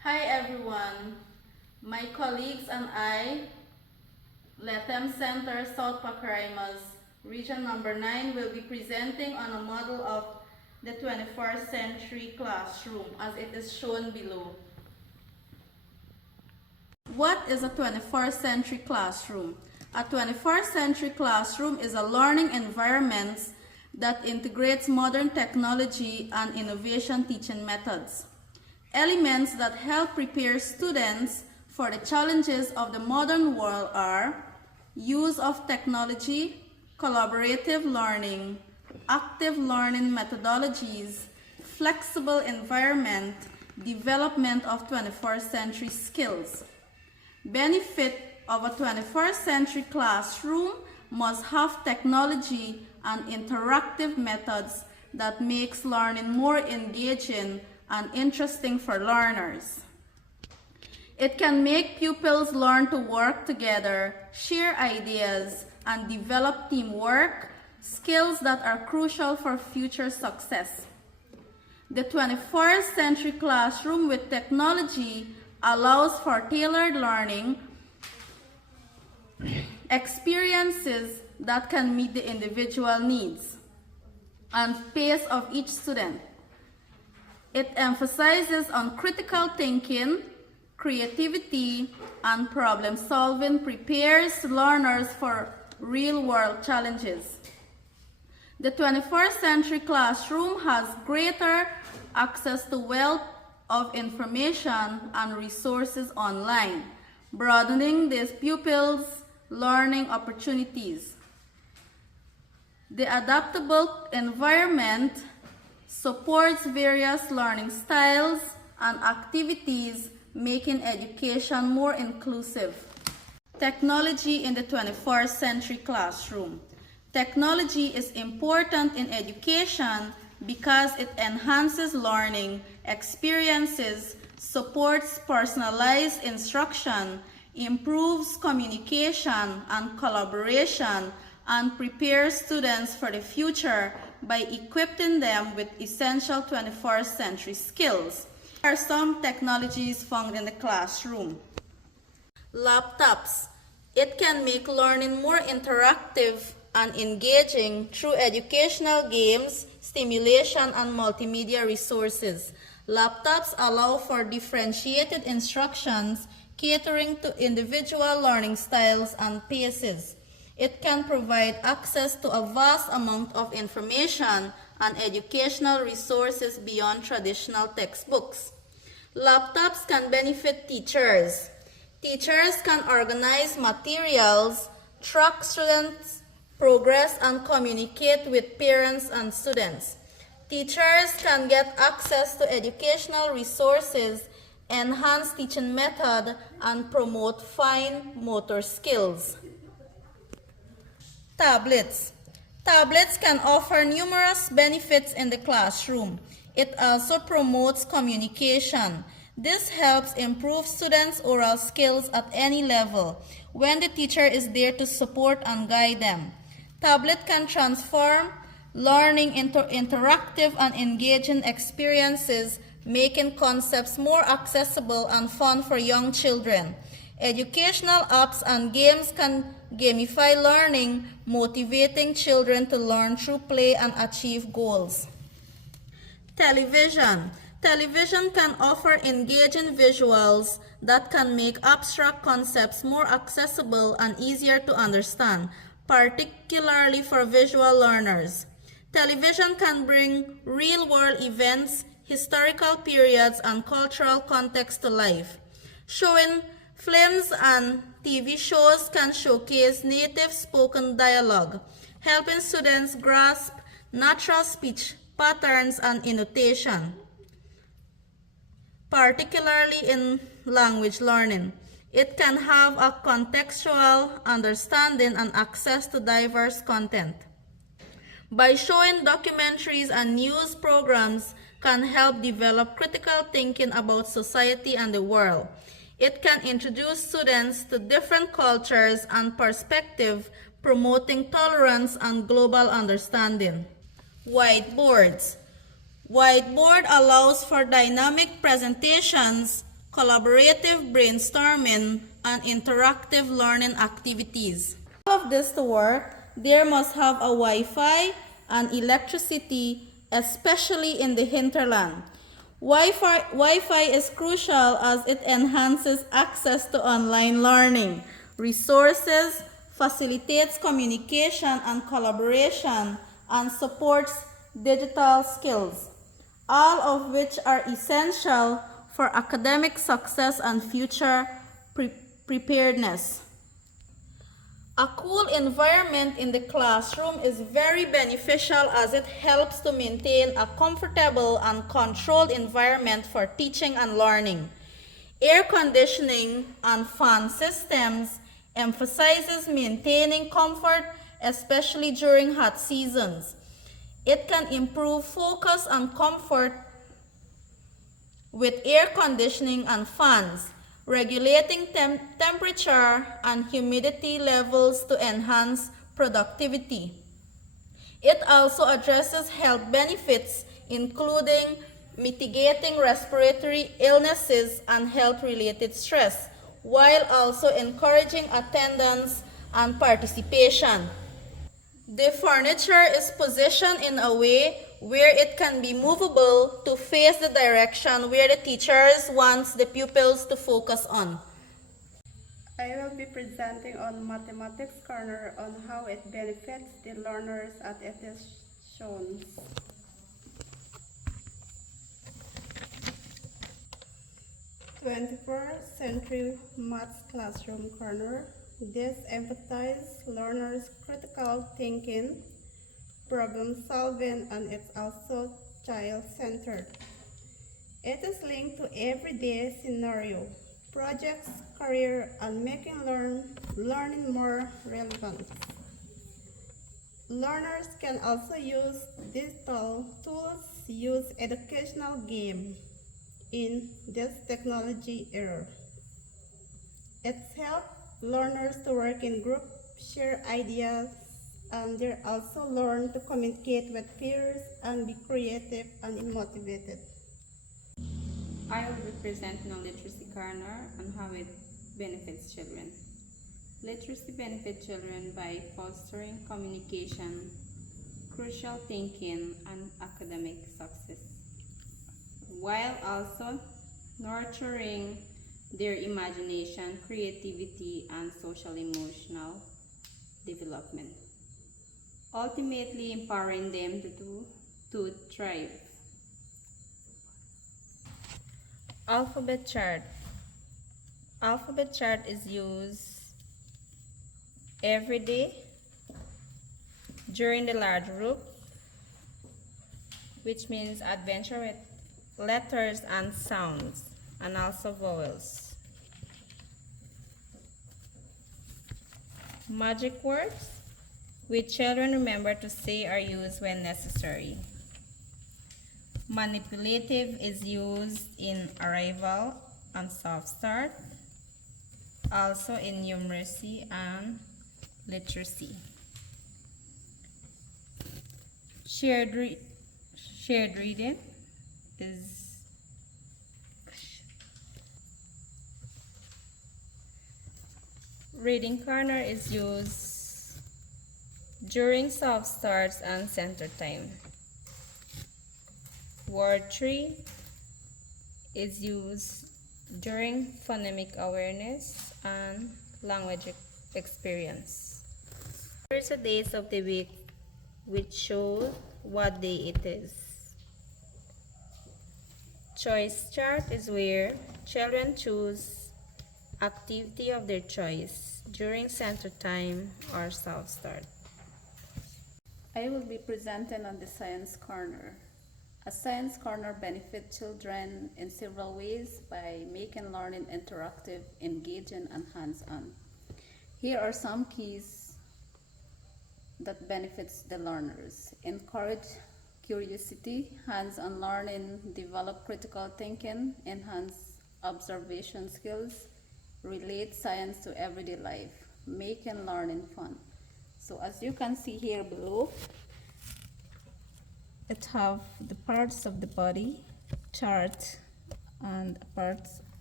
Hi everyone, my colleagues and I, Lethem Center South Pacaraimaz, Region Number 9, will be presenting on a model of the 21st century classroom as it is shown below. What is a 21st century classroom? A 21st century classroom is a learning environment that integrates modern technology and innovation teaching methods. Elements that help prepare students for the challenges of the modern world are use of technology, collaborative learning, active learning methodologies, flexible environment, development of 21st century skills. Benefit of a 21st century classroom must have technology and interactive methods that makes learning more engaging and interesting for learners. It can make pupils learn to work together, share ideas, and develop teamwork, skills that are crucial for future success. The 21st century classroom with technology allows for tailored learning experiences that can meet the individual needs and pace of each student. It emphasizes on critical thinking, creativity, and problem solving, prepares learners for real-world challenges. The 21st century classroom has greater access to wealth of information and resources online, broadening these pupils' learning opportunities. The adaptable environment supports various learning styles and activities, making education more inclusive. Technology in the 21st century classroom. Technology is important in education because it enhances learning experiences, supports personalized instruction, improves communication and collaboration, and prepares students for the future by equipping them with essential 21st century skills. Here are some technologies found in the classroom. Laptops. It can make learning more interactive and engaging through educational games, stimulation, and multimedia resources. Laptops allow for differentiated instructions, catering to individual learning styles and paces. It can provide access to a vast amount of information and educational resources beyond traditional textbooks. Laptops can benefit teachers. Teachers can organize materials, track students' progress, and communicate with parents and students. Teachers can get access to educational resources, enhance teaching method, and promote fine motor skills. Tablets. Tablets can offer numerous benefits in the classroom. It also promotes communication. This helps improve students' oral skills at any level when the teacher is there to support and guide them. Tablet can transform learning into interactive and engaging experiences, making concepts more accessible and fun for young children. Educational apps and games can gamify learning, motivating children to learn through play and achieve goals. Television. Television can offer engaging visuals that can make abstract concepts more accessible and easier to understand, particularly for visual learners. Television can bring real-world events, historical periods, and cultural context to life. Showing films and TV shows can showcase native spoken dialogue, helping students grasp natural speech patterns and intonation, particularly in language learning. It can have a contextual understanding and access to diverse content. By showing documentaries and news programs can help develop critical thinking about society and the world. It can introduce students to different cultures and perspectives, promoting tolerance and global understanding. Whiteboards. Whiteboard allows for dynamic presentations collaborative brainstorming, and interactive learning activities. For all of this to work, there must have a Wi-Fi and electricity, especially in the hinterland. Wi-Fi is crucial as it enhances access to online learning, resources, facilitates communication and collaboration, and supports digital skills, all of which are essential for academic success and future preparedness. A cool environment in the classroom is very beneficial as it helps to maintain a comfortable and controlled environment for teaching and learning. Air conditioning and fan systems emphasizes maintaining comfort, especially during hot seasons. It can improve focus and comfort with air conditioning and fans, regulating temperature and humidity levels to enhance productivity. It also addresses health benefits, including mitigating respiratory illnesses and health-related stress, while also encouraging attendance and participation. The furniture is positioned in a way where it can be movable to face the direction where the teachers wants the pupils to focus on. I will be presenting on Mathematics Corner on how it benefits the learners as it is shown. "21st Century Maths Classroom Corner." This emphasizes learners' critical thinking, problem solving, and it's also child-centered. It is linked to everyday scenario, projects, career, and making learning more relevant. Learners can also use digital tools, use educational game in this technology era. It's helped learners to work in group, share ideas, and they also learn to communicate with peers and be creative and motivated. I will be presenting on Literacy Corner and how it benefits children. Literacy benefits children by fostering communication, crucial thinking, and academic success, while also nurturing their imagination, creativity, and social emotional development, ultimately empowering them to thrive. Alphabet chart. Alphabet chart is used every day during the large group, which means adventure with letters and sounds, and also vowels. Magic words, which children remember to say or use when necessary. Manipulative is used in arrival and soft start, also in numeracy and literacy. Shared reading is Reading Corner is used during soft starts and center time. Word tree is used during phonemic awareness and language experience. Here's the days of the week which show what day it is. Choice chart is where children choose activity of their choice during center time or soft start. I will be presenting on the Science Corner. A Science Corner benefits children in several ways by making learning interactive, engaging, and hands-on. Here are some keys that benefits the learners. Encourage curiosity, hands-on learning, develop critical thinking, enhance observation skills, relate science to everyday life, making learning fun. So as you can see here below, it have the parts of the body chart and parts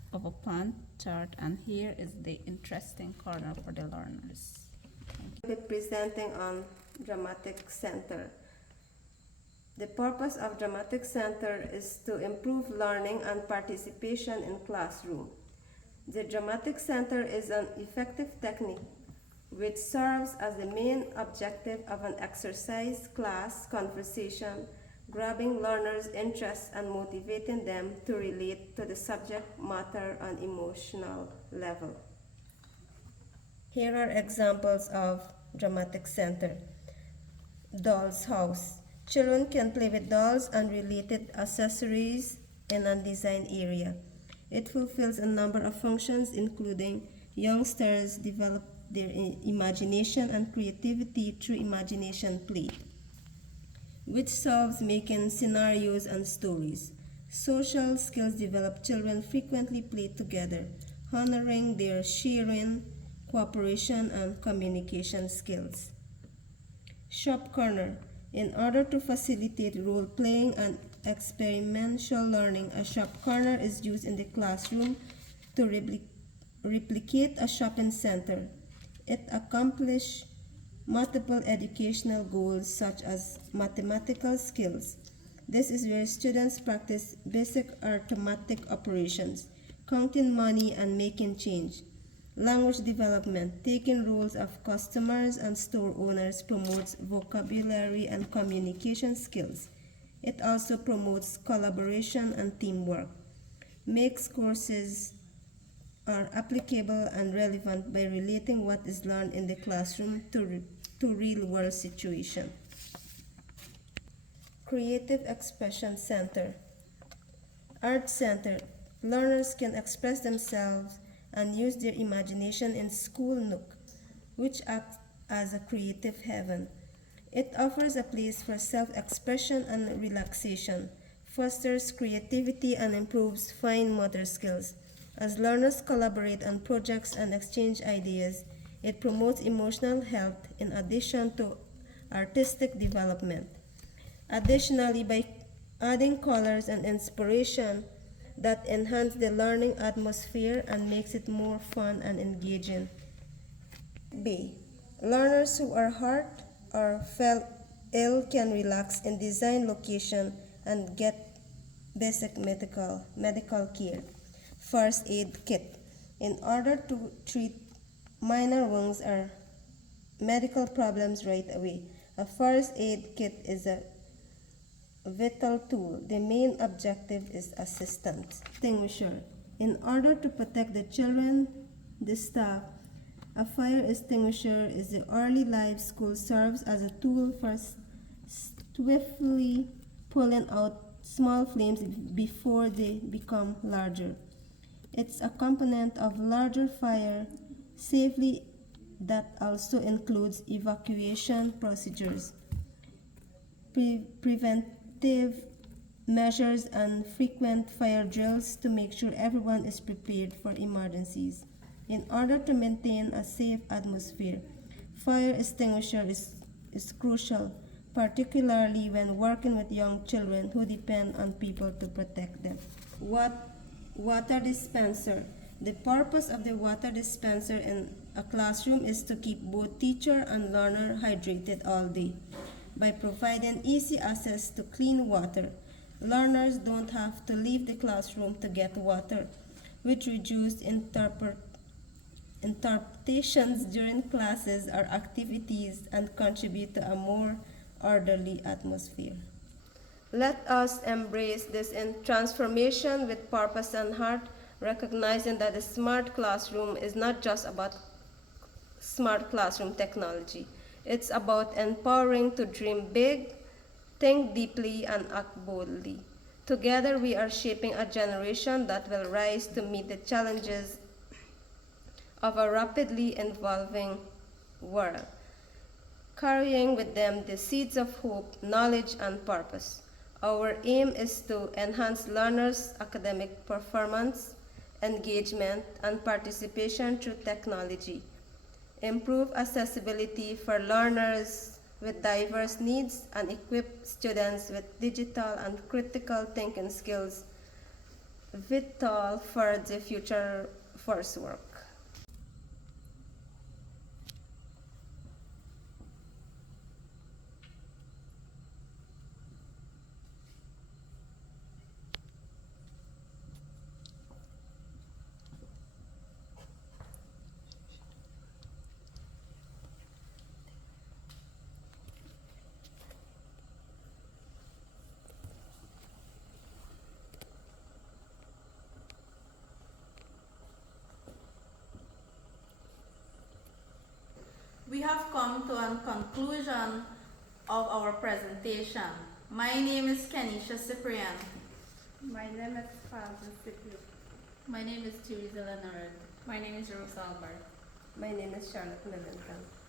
of a plant chart, and here is the interesting corner for the learners. Be presenting on Dramatic Center. The purpose of Dramatic Center is to improve learning and participation in classroom. The Dramatic Center is an effective technique which serves as the main objective of an exercise, class, conversation, grabbing learners' interest and motivating them to relate to the subject matter on emotional level. Here are examples of Dramatic Center. Doll's House. Children can play with dolls and related accessories in a design area. It fulfills a number of functions, including youngsters develop their imagination and creativity through imagination play, which solves making scenarios and stories. Social skills develop. Children frequently play together, honoring their sharing, cooperation, and communication skills. Shop Corner. In order to facilitate role-playing and experiential learning, a shop corner is used in the classroom to replicate a shopping center. It accomplishes multiple educational goals such as mathematical skills. This is where students practice basic arithmetic operations, counting money and making change. Language development, taking roles of customers and store owners, promotes vocabulary and communication skills. It also promotes collaboration and teamwork. Makes courses are applicable and relevant by relating what is learned in the classroom to real-world situations. Creative Expression Center. Art Center. Learners can express themselves and use their imagination in School Nook, which acts as a creative heaven. It offers a place for self-expression and relaxation, fosters creativity, and improves fine motor skills. As learners collaborate on projects and exchange ideas, it promotes emotional health in addition to artistic development. Additionally, by adding colors and inspiration that enhance the learning atmosphere and makes it more fun and engaging. B. Learners who are hurt or fell ill can relax in design location and get basic medical care. First aid kit. In order to treat minor wounds or medical problems right away, a first aid kit is a vital tool. The main objective is assistance. Extinguisher. In order to protect the children, the staff, a fire extinguisher is the early life school serves as a tool for swiftly pulling out small flames before they become larger. It's a component of larger fire safely that also includes evacuation procedures, preventive measures, and frequent fire drills to make sure everyone is prepared for emergencies. In order to maintain a safe atmosphere, fire extinguisher is crucial, particularly when working with young children who depend on people to protect them. Water dispenser. The purpose of the water dispenser in a classroom is to keep both teacher and learner hydrated all day. By providing easy access to clean water, learners don't have to leave the classroom to get water, which reduces interruptions during classes or activities and contribute to a more orderly atmosphere. Let us embrace this transformation with purpose and heart, recognizing that the smart classroom is not just about smart classroom technology. It's about empowering to dream big, think deeply, and act boldly. Together, we are shaping a generation that will rise to meet the challenges of a rapidly evolving world, carrying with them the seeds of hope, knowledge, and purpose. Our aim is to enhance learners' academic performance, engagement, and participation through technology, improve accessibility for learners with diverse needs, and equip students with digital and critical thinking skills vital for the future force work. We have come to a conclusion of our presentation. My name is Kenisha Cyprian. My name is Fazil Sipiu. My name is Teresa Leonard. My name is Rose Albert. My name is Charlotte Millington.